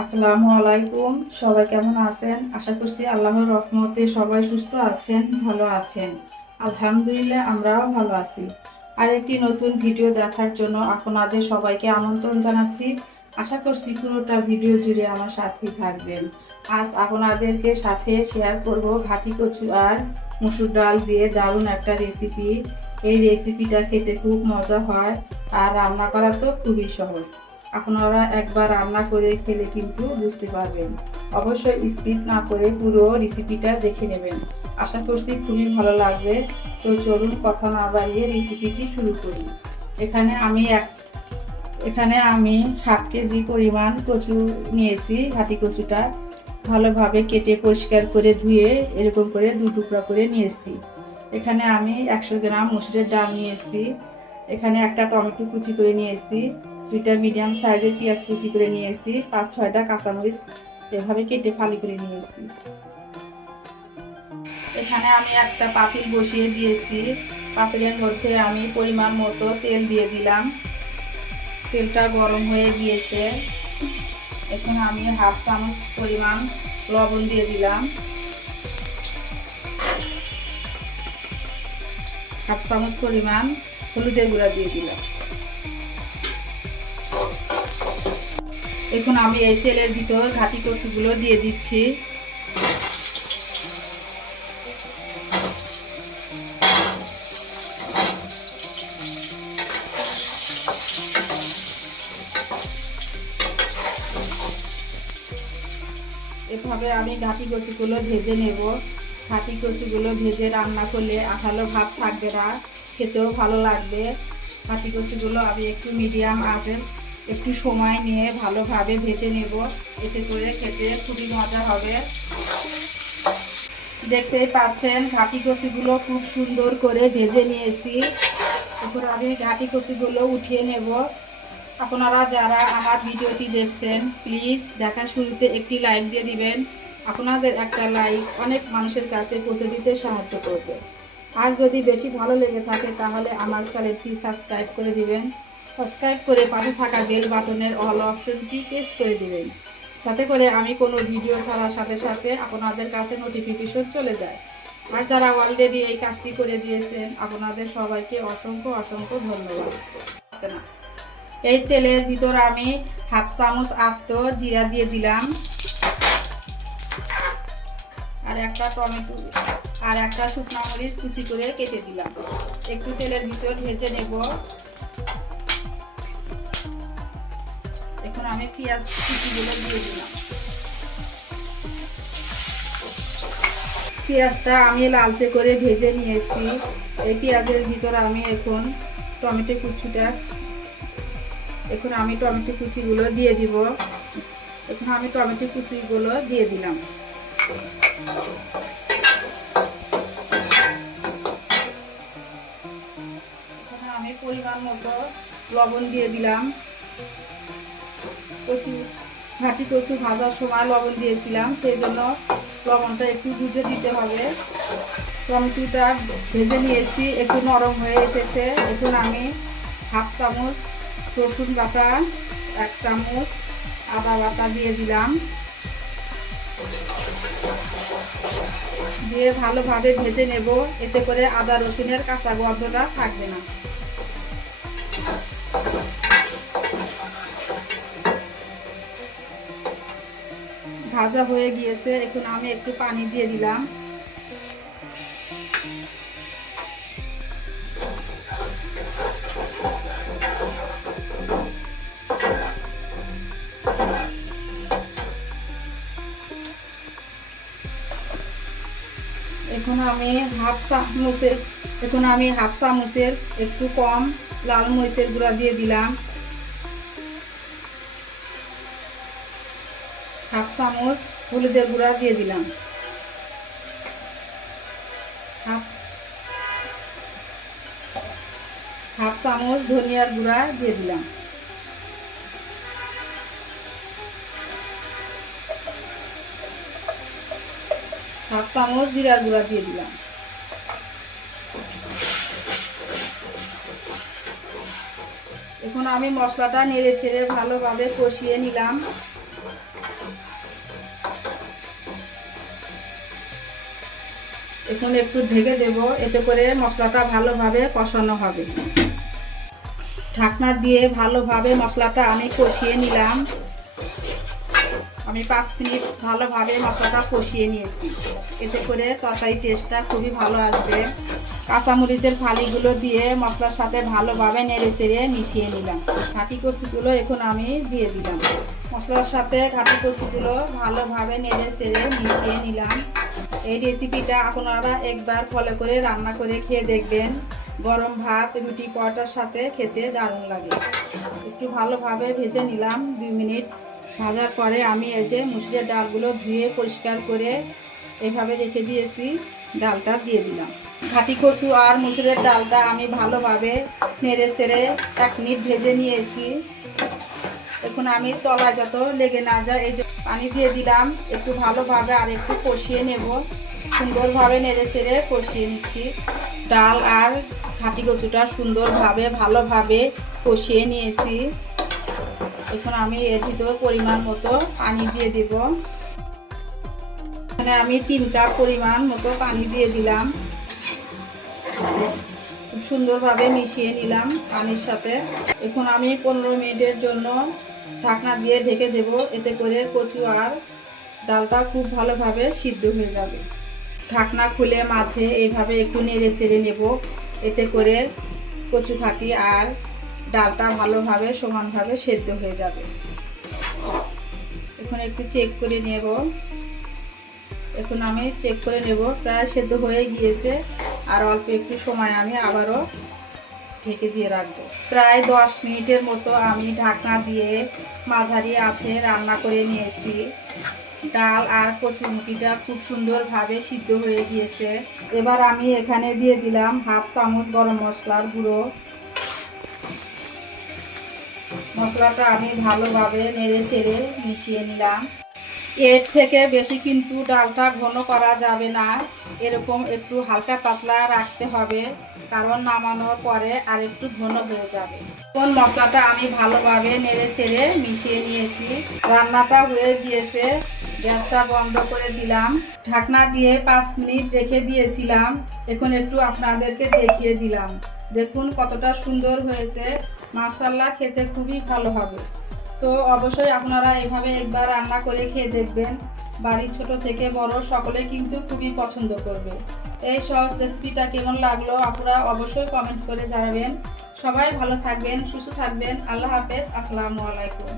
আসসালামু আলাইকুম। সবাই কেমন আছেন? আশা করছি আল্লাহর রহমতে সবাই সুস্থ আছেন, ভালো আছেন। আলহামদুলিল্লাহ, আমরাও ভালো আছি। আর একটি নতুন ভিডিও দেখার জন্য আপনাদের সবাইকে আমন্ত্রণ জানাচ্ছি। আশা করছি পুরোটা ভিডিও জুড়ে আমার সাথেই থাকবেন। আজ আপনাদেরকে সাথে শেয়ার করব ঘাটি কচু আর মুসুর ডাল দিয়ে দারুণ একটা রেসিপি এই রেসিপিটা খেতে খুব মজা হয় আর রান্না করা তো খুবই সহজ। আপনারা একবার রান্না করে খেলে কিন্তু বুঝতে পারবেন। অবশ্যই স্কিপ না করে পুরো রেসিপিটা দেখে নেবেন। আশা করছি খুবই ভালো লাগবে। তো চলুন কথা না বাড়িয়ে রেসিপিটি শুরু করি। এখানে আমি এক, এখানে আমি হাফ কেজি পরিমাণ কচু নিয়েছি ঘাটি কচুটা। ভালোভাবে কেটে পরিষ্কার করে ধুয়ে এরকম করে দু টুকরা করে নিয়েছি। এখানে আমি একশো গ্রাম মুসুরের ডাল নিয়েছি। এখানে একটা টমেটো কুচি করে নিয়েছি। দুইটা মিডিয়াম সাইজের পেঁয়াজ কুচি করে নিয়েছি পাঁচ, ছয়টা কাঁচামরিচ এভাবে কেটে ফালি করে নিয়েছি এখানে আমি একটা পাতিল বসিয়ে দিয়েছি। পাতিলের মধ্যে আমি পরিমাণ মতো তেল দিয়ে দিলাম। তেলটা গরম হয়ে গিয়েছে। এখন আমি হাফ চামচ পরিমাণ লবণ দিয়ে দিলাম। হাফ চামচ পরিমাণ হলুদের গুঁড়া দিয়ে দিলাম। এখন আমি এই তেলের ভিতর ঘাটি কচুগুলো দিয়ে দিচ্ছি। এভাবে আমি ঘাটি কচুগুলো ভেজে নেব। ঘাটি কচুগুলো ভেজে রান্না করলে আঠালো ভাব থাকবে না, খেতেও ভালো লাগবে। ঘাটি কচুগুলো আমি একটু মিডিয়াম আঁচে একটু সময় নিয়ে ভালোভাবে ভেজে নেব। এতে করে খেতে খুবই মজা হবে। দেখতেই পাচ্ছেন, ঘাটি কচুগুলো খুব সুন্দর করে ভেজে নিয়েছি। এরপর আমি ঘাটি কচুগুলো উঠিয়ে নেব। আপনারা যারা আমার ভিডিওটি দেখছেন, প্লিজ দেখার শুরুতে একটি লাইক দিয়ে দিবেন। আপনাদের একটা লাইক অনেক মানুষের কাছে পৌঁছে দিতে সাহায্য করবে। আর যদি বেশি ভালো লেগে থাকে, তাহলে আমার চ্যানেলটি সাবস্ক্রাইব করে দিবেন। সাবস্ক্রাইব করে পাশে থাকা বেল বাটনের অল অপশনটি প্রেস করে দিবেন। যাতে করে আমি কোনো ভিডিও ছাড়ার সাথে সাথে আপনাদের কাছে নোটিফিকেশন চলে যায়। আর যারা অলরেডি এই কাজটি করে দিয়েছেন, আপনাদের সবাইকে অসংখ্য অসংখ্য ধন্যবাদ। এই তেলের ভিতর আমি হাফ চামচ আস্ত জিরা দিয়ে দিলাম। আর একটা টমেটো, আর একটা শুকনো মরিচ কুচি করে কেটে দিলাম। একটু তেলের ভিতর ভেজে নেব। আমি পেঁয়াজ কুচিগুলো দিয়ে দিলাম। পেঁয়াজটা আমি লালচে করে ভেজে নিয়ে নিয়েছি। এই পেঁয়াজের ভিতর আমি এখন টমেটো কুচিটা, এখন আমি টমেটো কুচিগুলো দিয়ে দিব। এখন আমি টমেটো কুচিগুলো দিয়ে দিলাম। আমি পরিমাণ মতো লবণ দিয়ে দিলাম। কচু, ঘাটি কচু ভাজার সময় লবণ দিয়েছিলাম, সেই জন্য লবণটা একটু বুঝে দিতে হবে। টমেটোটা ভেজে নিয়েছি, একটু নরম হয়ে এসেছে। এখন আমি হাফ চামচ রসুন বাটা, এক চামচ আদা বাটা দিয়ে দিলাম। দিয়ে ভালোভাবে ভেজে নেব, এতে করে আদা রসুনের কাঁচা গন্ধটা থাকবে না। ভাজা হয়ে গিয়েছে, এখন আমি একটু পানি দিয়ে দিলাম। এখন আমি হাফ চামচের, এখন আমি হাফ চামচের একটু কম লাল মরিচের গুঁড়া দিয়ে দিলাম। হাফ চামচ হলুদের গুঁড়া দিয়ে দিলাম। হাফ হাফ চামচ ধনিয়ার গুঁড়া দিয়ে দিলাম। হাফ চামচ জিরার গুঁড়া দিয়ে দিলাম। এখন আমি মশলাটা নেড়ে চেড়ে ভালোভাবে কষিয়ে নিলাম। এখন একটু ঢেকে দেব, এতে করে মশলাটা ভালোভাবে কষানো হবে। ঢাকনা দিয়ে ভালোভাবে মশলাটা আমি কষিয়ে নিলাম। আমি পাঁচ মিনিট ভালোভাবে মশলাটা কষিয়ে নিয়েছি। এতে করে তরকারি টেস্টটা খুবই ভালো আসবে। কাঁচামরিচের ফালিগুলো দিয়ে মশলার সাথে ভালোভাবে নেড়ে চেড়ে মিশিয়ে নিলাম। ঘাটি কচুগুলো এখন আমি দিয়ে দিলাম। মশলার সাথে ঘাটি কচুগুলো ভালোভাবে নেড়ে চেড়ে মিশিয়ে নিলাম। এই রেসিপিটা আপনারা একবার ফলো করে রান্না করে খেয়ে দেখবেন। গরম ভাত, রুটি, পরোটার সাথে খেতে দারুণ লাগে। একটু ভালোভাবে ভেজে নিলাম দুই মিনিট। ভাজার পরে আমি এই যে মুসুরের ডালগুলো ধুয়ে পরিষ্কার করে এভাবে রেখে দিয়েছি, ডালটা দিয়ে দিলাম। ঘাটি কচু আর মুসুরের ডালটা আমি ভালোভাবে নেড়ে চেড়ে এক মিনিট ভেজে নিয়েছি। এখন আমি তলায় যত লেগে না যায় এই পানি দিয়ে দিলাম, একটু ভালোভাবে আর একটু কষিয়ে নেব। সুন্দরভাবে নেড়ে চেড়ে কষিয়ে নিচ্ছি। ডাল আর ঘাটি কচুটা সুন্দরভাবে, ভালোভাবে কষিয়ে নিয়েছি। এখন আমি ভিতর পরিমাণ মতো পানি দিয়ে দিব। এখানে আমি তিন কাপ পরিমাণ মতো পানি দিয়ে দিলাম। খুব সুন্দরভাবে মিশিয়ে নিলাম পানির সাথে। এখন আমি পনেরো মিনিটের জন্য ঢাকনা দিয়ে ঢেকে দেব। এতে করে কচু আর ডালটা খুব ভালোভাবে সিদ্ধ হয়ে যাবে। ঢাকনা খুলে মাঝে এইভাবে একটু নেড়ে চেড়ে নেব। এতে করে কচু ফাটি আর ডালটা ভালোভাবে সমানভাবে সেদ্ধ হয়ে যাবে। এখন একটু চেক করে নেব। এখন আমি চেক করে নেব, প্রায় সেদ্ধ হয়ে গিয়েছে। আর অল্প একটু সময় আমি আবারও ঢেকে দিয়ে রাখব। প্রায় দশ মিনিটের মতো আমি ঢাকনা দিয়ে মাঝারি আছে রান্না করে নিয়েছি। ডাল আর কচুমুখিটা খুব সুন্দরভাবে সিদ্ধ হয়ে গিয়েছে। এবার আমি এখানে দিয়ে দিলাম হাফ চামচ গরম মশলার গুঁড়ো। মশলাটা আমি ভালোভাবে নেড়ে চেড়ে মিশিয়ে নিলাম। এর থেকে বেশি কিন্তু ডালটা ঘন করা যাবে না। এরকম একটু হালকা পাতলা রাখতে হবে, কারণ নামানোর পরে আর একটু ঘন হয়ে যাবে। কোন মশলাটা আমি ভালোভাবে নেড়ে চেড়ে মিশিয়ে নিয়েছি, রান্নাটা হয়ে গিয়েছে। গ্যাসটা বন্ধ করে দিলাম। ঢাকনা দিয়ে পাঁচ মিনিট রেখে দিয়েছিলাম। এখন একটু আপনাদেরকে দেখিয়ে দিলাম। দেখুন কতটা সুন্দর হয়েছে। মার্শাল্লাহ খেতে খুবই ভালো হবে। তো অবশ্যই আপনারা এভাবে একবার রান্না করে খেয়ে দেখবেন। বাড়ির ছোট থেকে বড় সকলে কিন্তু খুবই পছন্দ করবে। এই সহজ রেসিপিটা কেমন লাগল আপনারা অবশ্যই কমেন্ট করে জানাবেন। সবাই ভালো থাকবেন, সুস্থ থাকবেন। আল্লাহ হাফেজ, আসসালামু আলাইকুম।